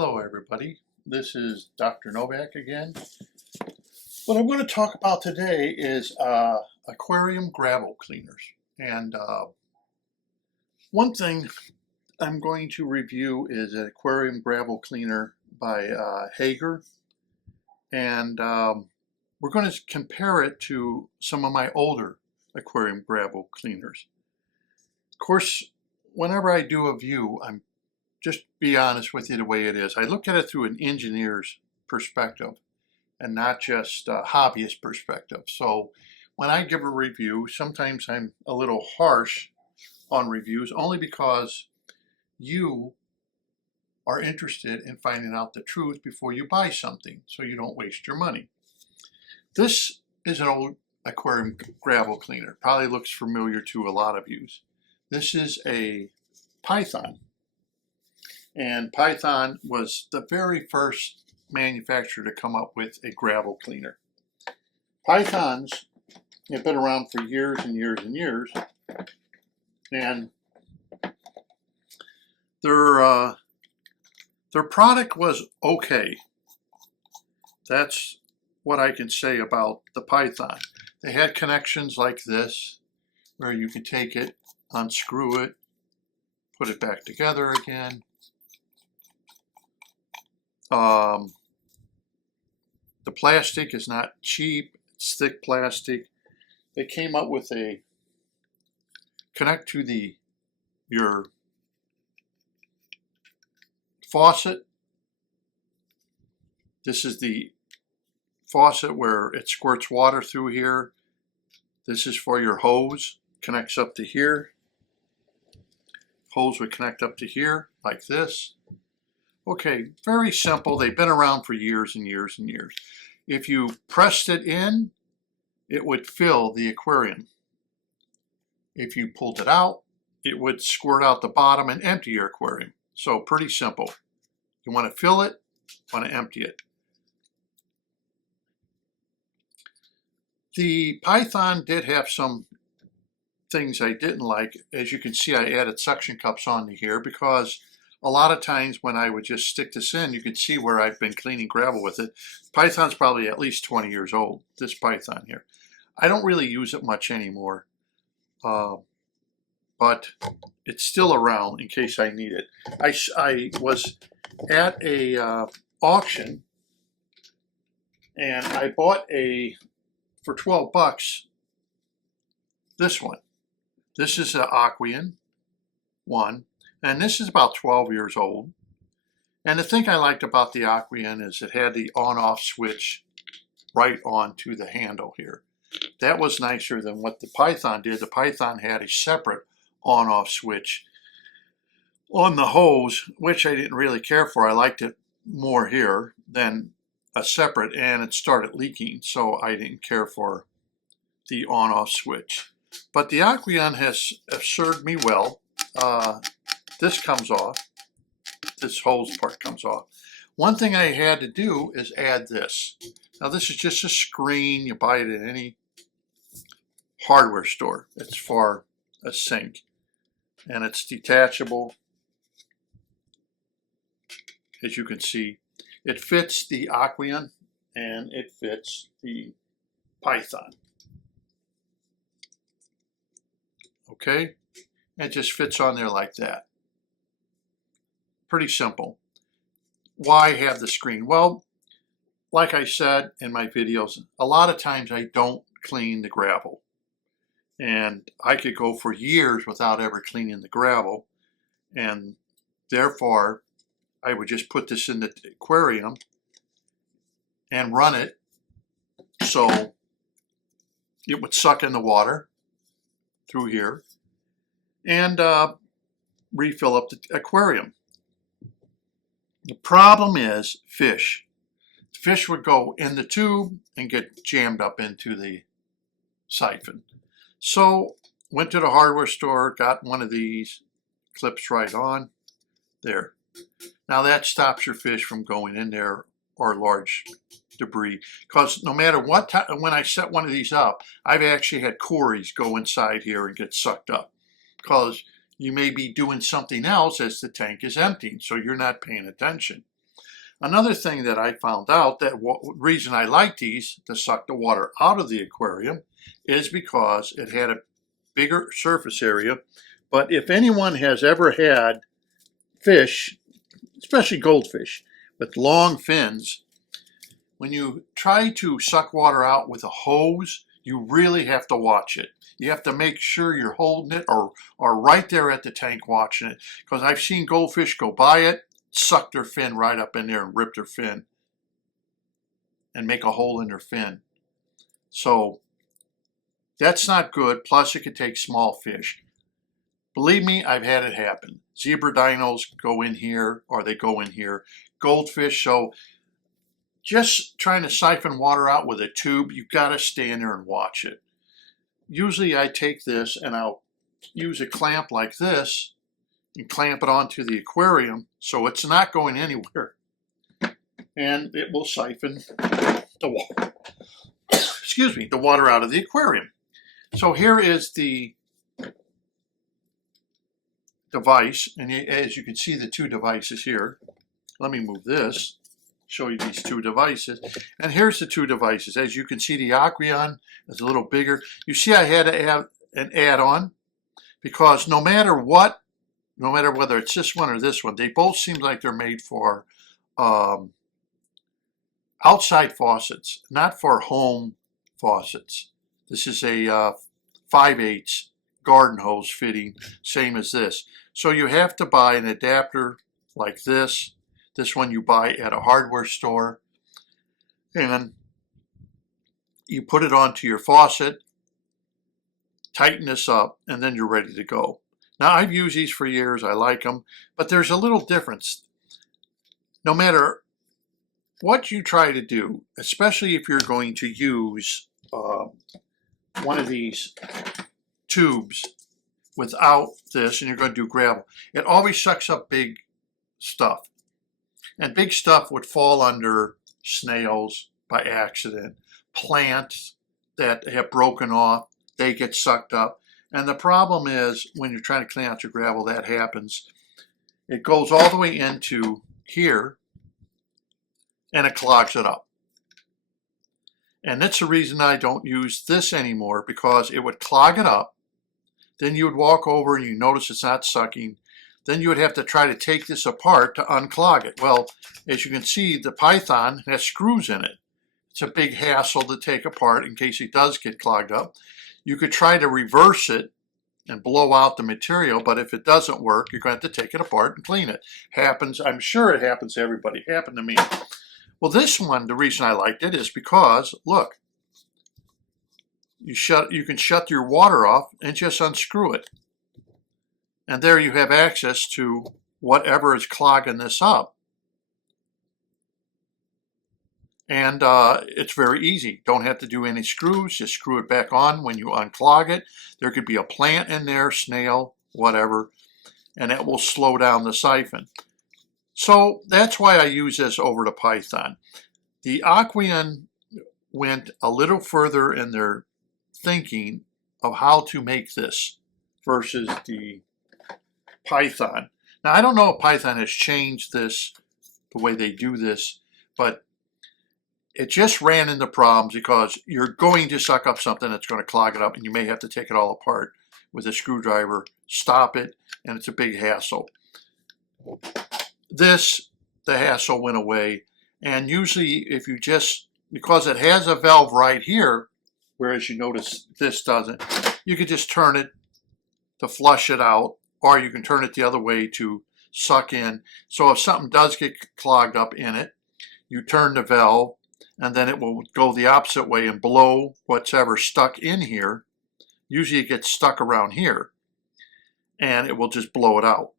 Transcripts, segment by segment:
Hello everybody, this is Dr. Novak again. What I'm going to talk about today is aquarium gravel cleaners. And one thing I'm going to review is an aquarium gravel cleaner by Hagan. And we're going to compare it to some of my older aquarium gravel cleaners. Of course, whenever I do a view, I'm just be honest with you the way it is. I look at it through an engineer's perspective and not just a hobbyist perspective. So when I give a review, sometimes I'm a little harsh on reviews only because you are interested in finding out the truth before you buy something so you don't waste your money. This is an old aquarium gravel cleaner. Probably looks familiar to a lot of you. This is a Python. And Python was the very first manufacturer to come up with a gravel cleaner. Pythons have been around for years and years and years, and their product was okay. That's what I can say about the Python. They had connections like this, where you could take it, unscrew it, put it back together again. The plastic is not cheap, it's thick plastic. They came up with a connect to your faucet. This is the faucet where it squirts water through here. This is for your hose, connects up to here. Hose would connect up to here like this. Okay, very simple. They've been around for years and years and years. If you pressed it in, it would fill the aquarium. If you pulled it out, it would squirt out the bottom and empty your aquarium. So pretty simple. You want to fill it, want to empty it. The Python did have some things I didn't like. As you can see, I added suction cups onto here because a lot of times when I would just stick this in, you can see where I've been cleaning gravel with it. Python's probably at least 20 years old, this Python here. I don't really use it much anymore, but it's still around in case I need it. I was at a auction and I bought for 12 bucks, this one. This is an Aquarium one. And this is about 12 years old. And the thing I liked about the Aquarium is it had the on-off switch right onto the handle here. That was nicer than what the Python did. The Python had a separate on-off switch on the hose, which I didn't really care for. I liked it more here than a separate, and it started leaking, so I didn't care for the on-off switch. But the Aquarium has served me well. This comes off, this hose part comes off. One thing I had to do is add this. Now this is just a screen, you buy it at any hardware store. It's for a sink and it's detachable. As you can see, it fits the Aquarium and it fits the Python. Okay, it just fits on there like that. Pretty simple. Why have the screen? Well, like I said in my videos, a lot of times I don't clean the gravel. And I could go for years without ever cleaning the gravel. And therefore, I would just put this in the aquarium and run it so it would suck in the water through here and refill up the aquarium. The problem is fish. Fish would go in the tube and get jammed up into the siphon. So went to the hardware store, got one of these, clips right on there. Now that stops your fish from going in there or large debris, because no matter what time, when I set one of these up, I've actually had cories go inside here and get sucked up, because you may be doing something else as the tank is emptying, so you're not paying attention. Another thing that I found out, that reason I like these to suck the water out of the aquarium, is because it had a bigger surface area. But if anyone has ever had fish, especially goldfish, with long fins, when you try to suck water out with a hose, you really have to watch it. You have to make sure you're holding it or right there at the tank watching it. Because I've seen goldfish go by it, suck their fin right up in there and rip their fin and make a hole in their fin. So that's not good. Plus it could take small fish. Believe me, I've had it happen. Zebra dinos go in here, or they go in here. Goldfish. So just trying to siphon water out with a tube, you've got to stay in there and watch it. Usually I take this and I'll use a clamp like this and clamp it onto the aquarium so it's not going anywhere. And it will siphon the water, excuse me, the water out of the aquarium. So here is the device, and as you can see the two devices here. Let me move this, show you these two devices. And here's the two devices. As you can see, the Aquarium is a little bigger. You see I had to add an add-on because no matter what, no matter whether it's this one or this one, they both seem like they're made for outside faucets, not for home faucets. This is a 5/8 garden hose fitting, same as this. So you have to buy an adapter like this. This one you buy at a hardware store, and you put it onto your faucet, tighten this up, and then you're ready to go. Now I've used these for years, I like them, but there's a little difference. No matter what you try to do, especially if you're going to use one of these tubes without this and you're going to do gravel, it always sucks up big stuff. And big stuff would fall under snails by accident, plants that have broken off, they get sucked up. And the problem is when you're trying to clean out your gravel, that happens. It goes all the way into here and it clogs it up. And that's the reason I don't use this anymore, because it would clog it up. Then you would walk over and you notice it's not sucking. Then you would have to try to take this apart to unclog it. Well, as you can see, the Python has screws in it. It's a big hassle to take apart in case it does get clogged up. You could try to reverse it and blow out the material, but if it doesn't work, you're going to have to take it apart and clean it. Happens, I'm sure it happens to everybody. It happened to me. Well, this one, the reason I liked it is because, look, you can shut your water off and just unscrew it. And there you have access to whatever is clogging this up. And it's very easy. Don't have to do any screws. Just screw it back on when you unclog it. There could be a plant in there, snail, whatever, and it will slow down the siphon. So that's why I use this over the Python. The Aquarium went a little further in their thinking of how to make this versus the Python. Now, I don't know if Python has changed this, the way they do this, but it just ran into problems because you're going to suck up something that's going to clog it up, and you may have to take it all apart with a screwdriver, stop it, and it's a big hassle. This, the hassle went away, and usually if you just, because it has a valve right here, whereas you notice this doesn't, you could just turn it to flush it out, or you can turn it the other way to suck in. So if something does get clogged up in it, you turn the valve, and then it will go the opposite way and blow what's ever stuck in here. Usually it gets stuck around here, and it will just blow it out.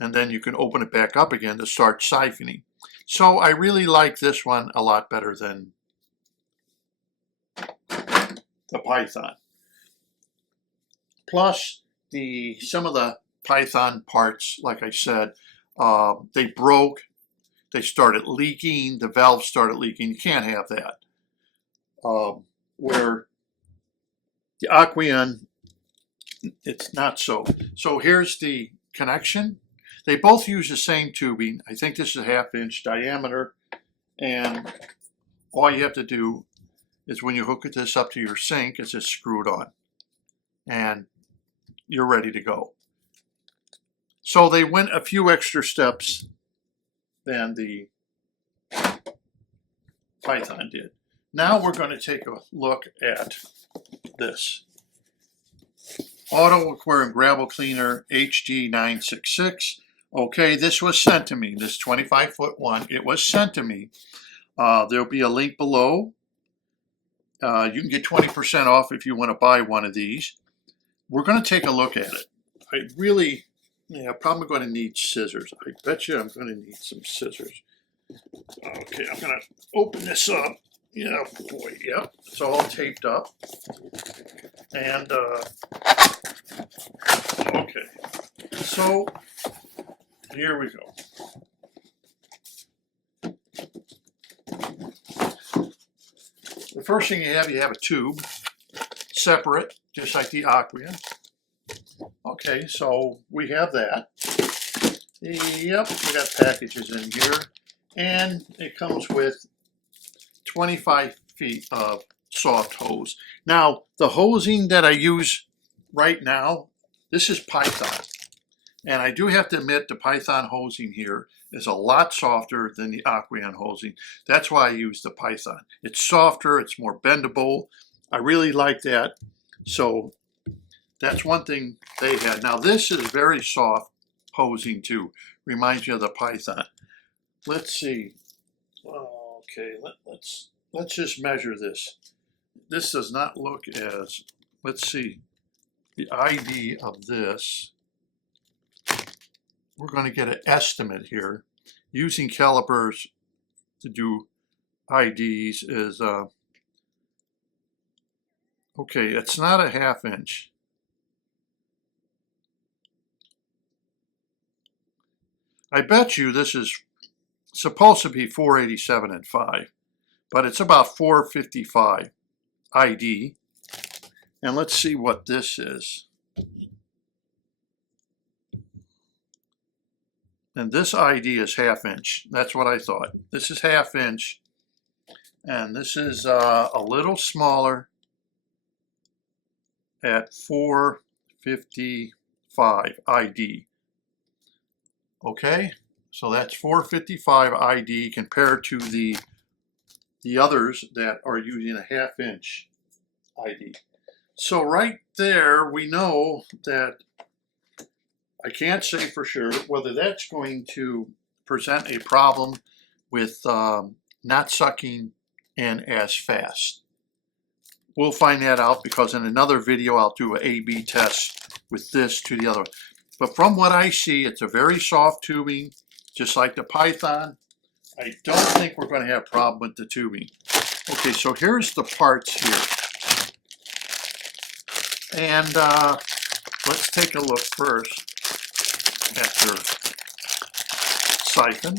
And then you can open it back up again to start siphoning. So I really like this one a lot better than the Python. Plus, some of the Python parts, like I said, they broke. They started leaking. The valve started leaking. You can't have that. Where the Aquarium, it's not so. So here's the connection. They both use the same tubing. I think this is a 1/2 inch diameter, and all you have to do is when you hook this up to your sink, is just screw it on, and you're ready to go. So they went a few extra steps than the Python did. Now we're going to take a look at this Auto Aquarium Gravel Cleaner HG-966. Okay, this was sent to me, this 25-foot one. It was sent to me. There'll be a link below. You can get 20% off if you want to buy one of these. We're going to take a look at it. I really, probably going to need scissors. I bet you I'm going to need some scissors. Okay, I'm going to open this up. Yeah, boy, yep, it's all taped up. And, okay, so here we go. The first thing you have a tube, separate, just like the Aquarium. Okay, so we have that. Yep, we got packages in here, and it comes with 25 feet of soft hose. Now, the hosing that I use right now, this is Python. And I do have to admit the Python hosing here is a lot softer than the Aquarium hosing. That's why I use the Python. It's softer, it's more bendable. I really like that. So that's one thing they had. Now this is very soft hosing too. Reminds me of the Python. Let's see. Okay, let's just measure this. This does not look as, let's see, the ID of this. We're going to get an estimate here. Using calipers to do IDs is, okay, it's not a 1/2 inch. I bet you this is supposed to be 487 and 5, but it's about 455 ID. And let's see what this is. And this ID is 1/2 inch. That's what I thought. This is 1/2 inch. And this is a little smaller at 455 ID. Okay, so that's 455 ID compared to the others that are using a 1/2 inch ID. So right there, we know that I can't say for sure whether that's going to present a problem with not sucking in as fast. We'll find that out because in another video I'll do an A/B test with this to the other. But from what I see, it's a very soft tubing, just like the Python. I don't think we're going to have a problem with the tubing. Okay, so here's the parts here. And let's take a look first at their siphon.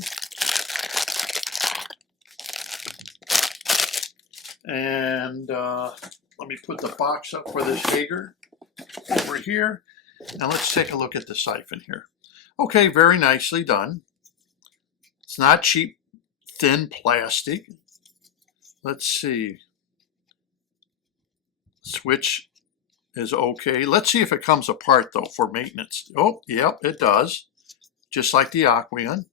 And let me put the box up for this Hager over here. Now let's take a look at the siphon here. Okay, very nicely done. It's not cheap, thin plastic. Let's see. Switch is okay. Let's see if it comes apart though for maintenance. Oh, yep, it does. Just like the Aquarium.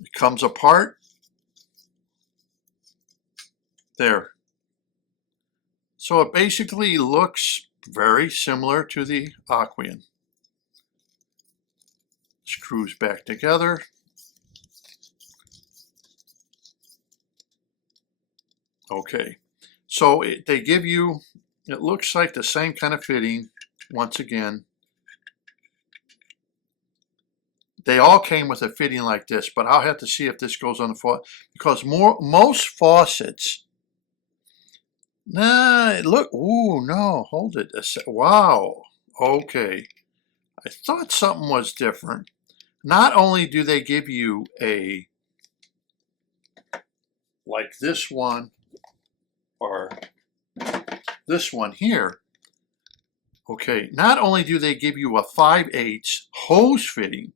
It comes apart. There. So it basically looks very similar to the Aquarium. Screws back together. Okay, so they give you, it looks like the same kind of fitting once again. They all came with a fitting like this, but I'll have to see if this goes on the faucet because most faucets, nah, look, ooh, no, hold it. Wow, okay. I thought something was different. Not only do they give you a, like this one, or this one here, okay, not only do they give you a 5/8 hose fitting,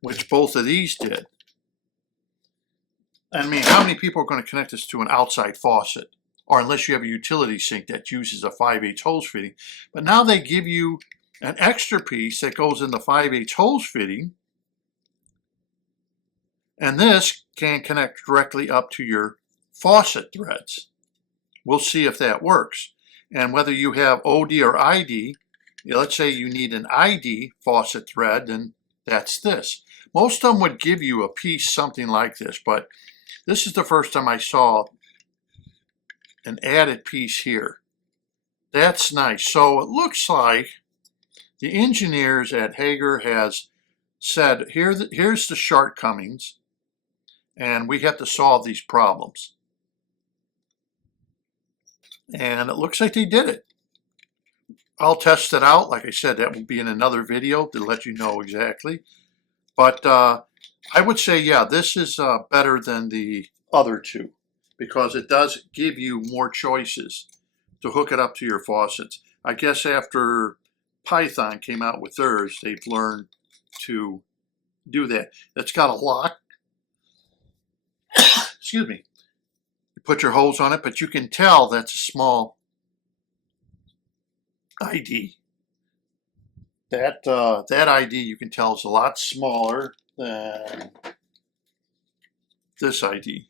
which both of these did. I mean, how many people are going to connect this to an outside faucet? Or unless you have a utility sink that uses a 5/8 hose fitting. But now they give you an extra piece that goes in the 5/8 hose fitting. And this can connect directly up to your faucet threads. We'll see if that works. And whether you have OD or ID, let's say you need an ID faucet thread, then that's this. Most of them would give you a piece something like this, but this is the first time I saw an added piece here. That's nice. So it looks like the engineers at Hagan has said, here's the shortcomings, and we have to solve these problems. And it looks like they did it. I'll test it out. Like I said, that will be in another video to let you know exactly. But I would say, yeah, this is better than the other two because it does give you more choices to hook it up to your faucets. I guess after Python came out with theirs, they've learned to do that. It's got a lock. Excuse me. You put your hose on it, but you can tell that's a small ID. That ID you can tell is a lot smaller than this ID.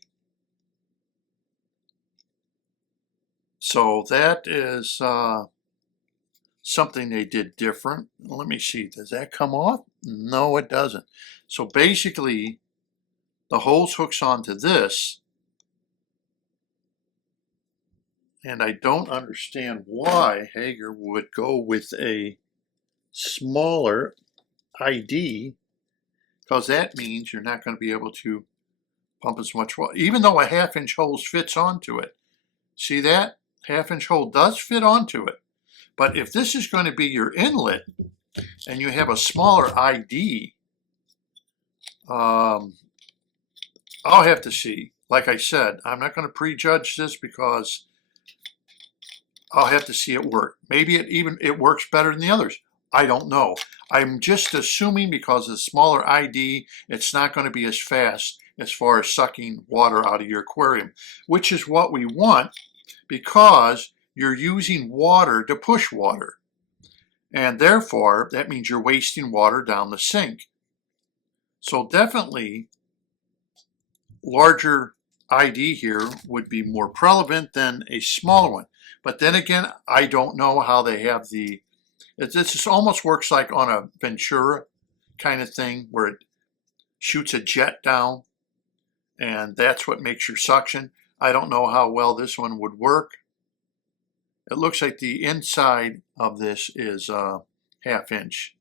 So that is something they did different. Let me see, does that come off? No, it doesn't. So basically, the hose hooks onto this, and I don't understand why Hagan would go with a smaller ID, because that means you're not going to be able to pump as much water, even though a 1/2-inch hose fits onto it. See that? 1/2-inch hole does fit onto it. But if this is going to be your inlet and you have a smaller ID, I'll have to see. Like I said, I'm not going to prejudge this because I'll have to see it work. Maybe it works better than the others. I don't know. I'm just assuming because of the smaller ID, it's not going to be as fast as far as sucking water out of your aquarium, which is what we want because you're using water to push water. And therefore, that means you're wasting water down the sink. So definitely, larger ID here would be more prevalent than a smaller one. But then again, I don't know how they have the, this almost works like on a Ventura kind of thing where it shoots a jet down and that's what makes your suction. I don't know how well this one would work. It looks like the inside of this is 1/2-inch.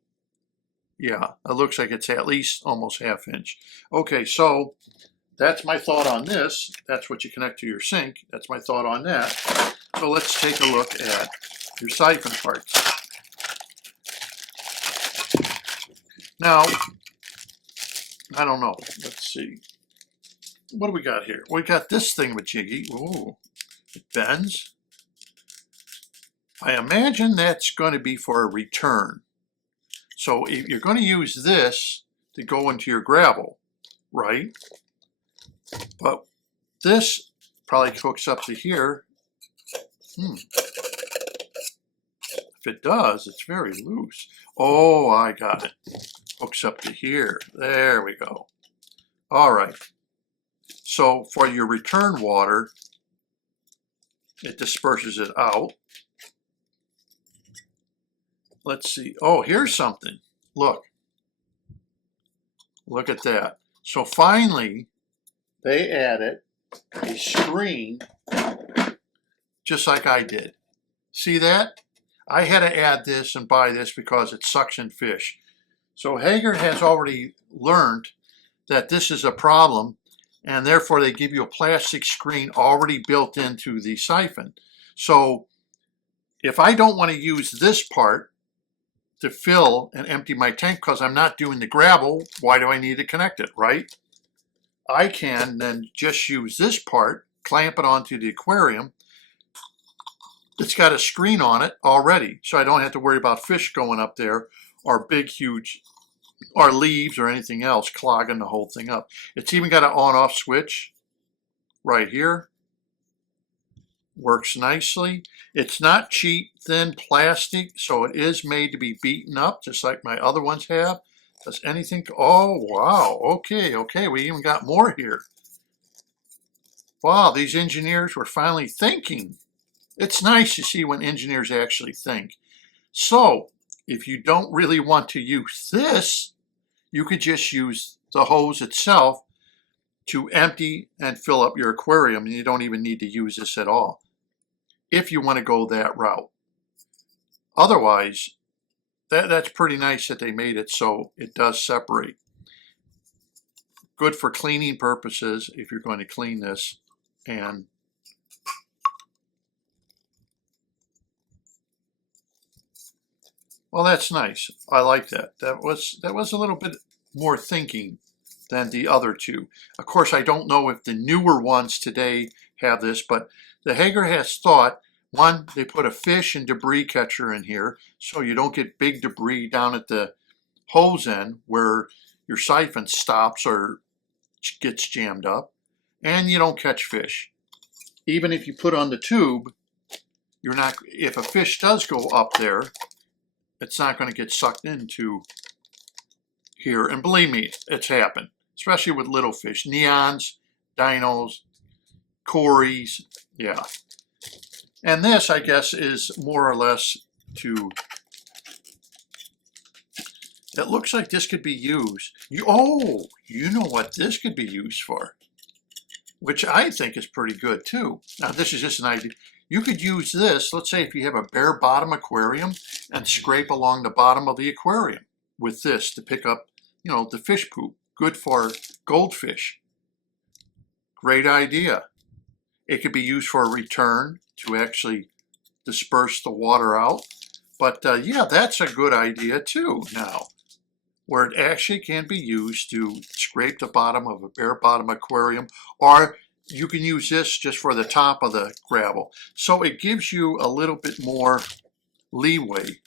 Yeah, it looks like it's at least almost 1/2-inch. Okay, so that's my thought on this. That's what you connect to your sink. That's my thought on that. So let's take a look at your siphon parts. Now, I don't know. Let's see. What do we got here? We got this thing with jiggy. Ooh, it bends. I imagine that's going to be for a return. So if you're going to use this to go into your gravel, right? But this probably hooks up to here. If it does, it's very loose. Oh, I got it. Hooks up to here. There we go. All right. So for your return water, it disperses it out. Let's see. Oh, here's something. Look. Look at that. So finally, they added a screen just like I did. See that? I had to add this and buy this because it's suction fish. So Hagan has already learned that this is a problem, and therefore they give you a plastic screen already built into the siphon. So if I don't want to use this part to fill and empty my tank because I'm not doing the gravel, why do I need to connect it, right? I can then just use this part, clamp it onto the aquarium. It's got a screen on it already, so I don't have to worry about fish going up there or big, huge or leaves or anything else clogging the whole thing up. It's even got an on-off switch right here. Works nicely. It's not cheap, thin plastic, so it is made to be beaten up, just like my other ones have. Does anything? Oh, wow. Okay, we even got more here. Wow, these engineers were finally thinking. It's nice to see when engineers actually think. So, if you don't really want to use this, you could just use the hose itself to empty and fill up your aquarium, and you don't even need to use this at all, if you want to go that route. Otherwise, that's pretty nice that they made it so it does separate. Good for cleaning purposes if you're going to clean this. And well, that's nice. I like that. That was a little bit more thinking than the other two. Of course, I don't know if the newer ones today have this, but the Hagan has thought, one, they put a fish and debris catcher in here so you don't get big debris down at the hose end where your siphon stops or gets jammed up, and you don't catch fish. Even if you put on the tube, you're not, if a fish does go up there, it's not going to get sucked into here. And believe me, it's happened, especially with little fish, neons, dinos, cories, yeah. And this, I guess, is more or less to, it looks like this could be used. You know what this could be used for, which I think is pretty good too. Now, this is just an idea. You could use this, let's say if you have a bare bottom aquarium, and scrape along the bottom of the aquarium with this to pick up, you know, the fish poop. Good for goldfish. Great idea. It could be used for a return to actually disperse the water out. But yeah, that's a good idea too now, where it actually can be used to scrape the bottom of a bare bottom aquarium, or you can use this just for the top of the gravel. So it gives you a little bit more leeway.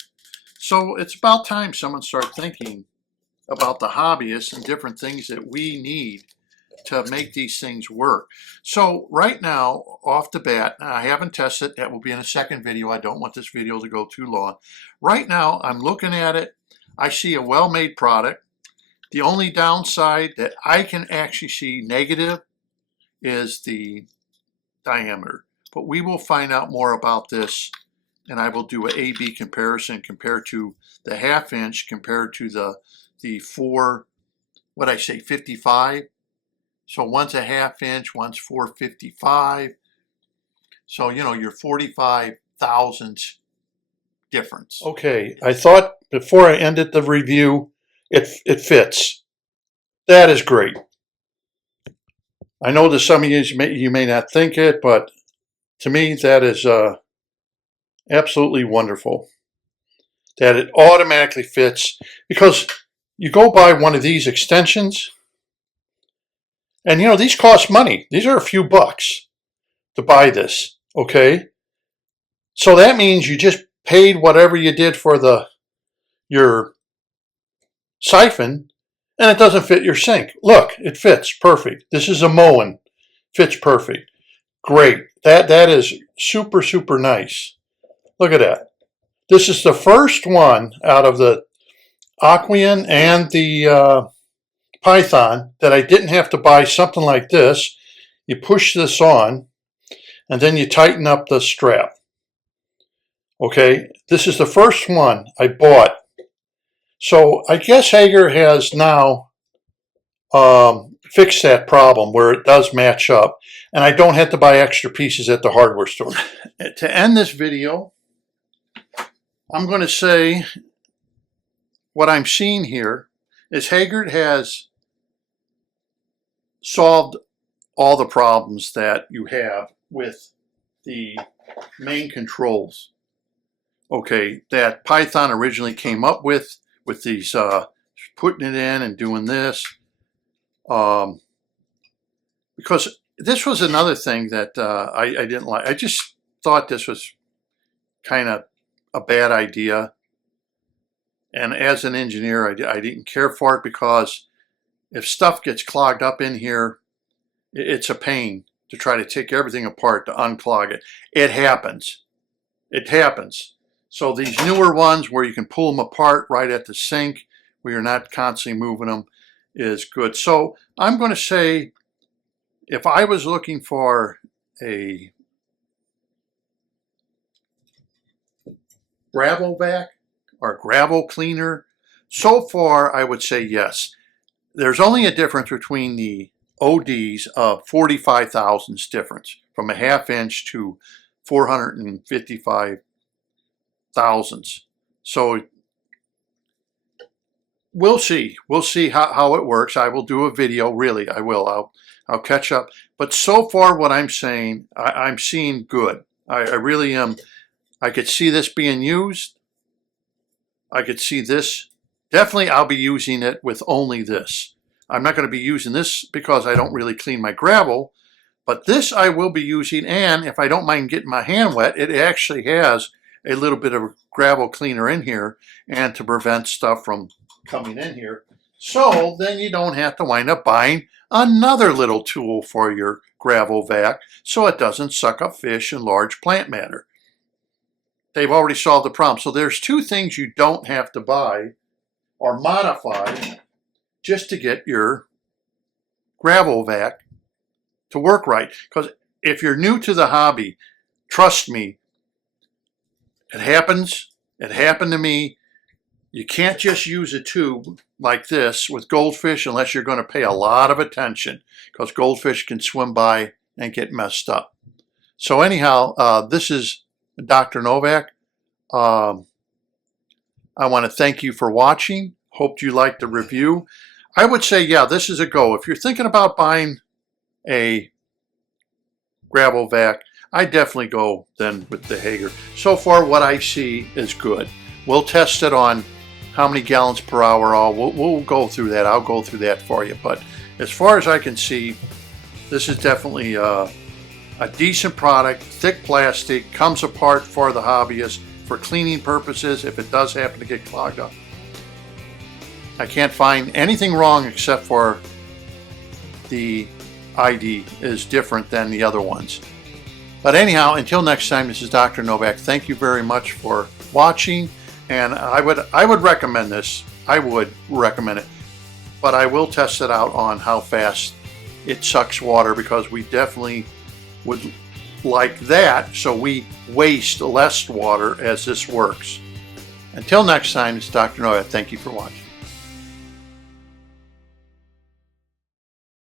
So it's about time someone started thinking about the hobbyists and different things that we need to make these things work. So right now, off the bat, I haven't tested, that will be in a second video. I don't want this video to go too long. Right now, I'm looking at it. I see a well-made product. The only downside that I can actually see negative is the diameter. But we will find out more about this, and I will do an A-B comparison compared to the 1/2 inch compared to the 55. So one's a 1/2 inch, one's 455. So, you know, you're 45 thousandths difference. Okay, I thought before I ended the review, it fits. That is great. I know that some of you may not think it, but to me that is absolutely wonderful. That it automatically fits, because you go buy one of these extensions, and you know, these cost money. These are a few bucks to buy this, okay? So that means you just paid whatever you did for your siphon, and it doesn't fit your sink. Look, it fits perfect. This is a Moen, fits perfect. Great. That is super, super nice. Look at that. This is the first one out of the Aquarium and the Python that I didn't have to buy something like this. You push this on, and then you tighten up the strap. Okay, this is the first one I bought. So I guess Hagan has now fixed that problem where it does match up, and I don't have to buy extra pieces at the hardware store. To end this video, I'm going to say what I'm seeing here is Hagan has solved all the problems that you have with the main controls, okay, that Python originally came up with these putting it in and doing this, because this was another thing that I didn't like. I just thought this was kind of a bad idea. And as an engineer, I didn't care for it because if stuff gets clogged up in here, it's a pain to try to take everything apart to unclog it. It happens. It happens. So these newer ones where you can pull them apart right at the sink, where you're not constantly moving them, is good. So I'm going to say, if I was looking for a gravel vac or gravel cleaner, so far I would say yes. There's only a difference between the ODs of 45 thousandths difference, from a ½ inch to 455 thousandths. So we'll see. We'll see how it works. I will do a video, really. I will. I'll catch up. But so far what I'm saying, I'm seeing good. I really am. I could see this being used. I could see this. Definitely I'll be using it with only this. I'm not going to be using this because I don't really clean my gravel, but this I will be using, and if I don't mind getting my hand wet, it actually has a little bit of gravel cleaner in here and to prevent stuff from coming in here. So then you don't have to wind up buying another little tool for your gravel vac so it doesn't suck up fish and large plant matter. They've already solved the problem. So there's two things you don't have to buy or modify just to get your gravel vac to work right. Because if you're new to the hobby, trust me, it happens. It happened to me. You can't just use a tube like this with goldfish unless you're going to pay a lot of attention, because goldfish can swim by and get messed up. So anyhow, this is Dr. Novak. I want to thank you for watching. Hope you liked the review. I would say, yeah, this is a go. If you're thinking about buying a gravel vac, I definitely go then with the Hagan. So far, what I see is good. We'll test it on how many gallons per hour. We'll go through that. I'll go through that for you. But as far as I can see, this is definitely a decent product. Thick plastic, comes apart for the hobbyist for cleaning purposes if it does happen to get clogged up. I can't find anything wrong except for the ID is different than the other ones. But anyhow, until next time, this is Dr. Novak. Thank you very much for watching, and I would recommend this. I would recommend it, but I will test it out on how fast it sucks water, because we definitely would like that, so we waste less water as this works. Until next time, it's Dr. Novak. Thank you for watching.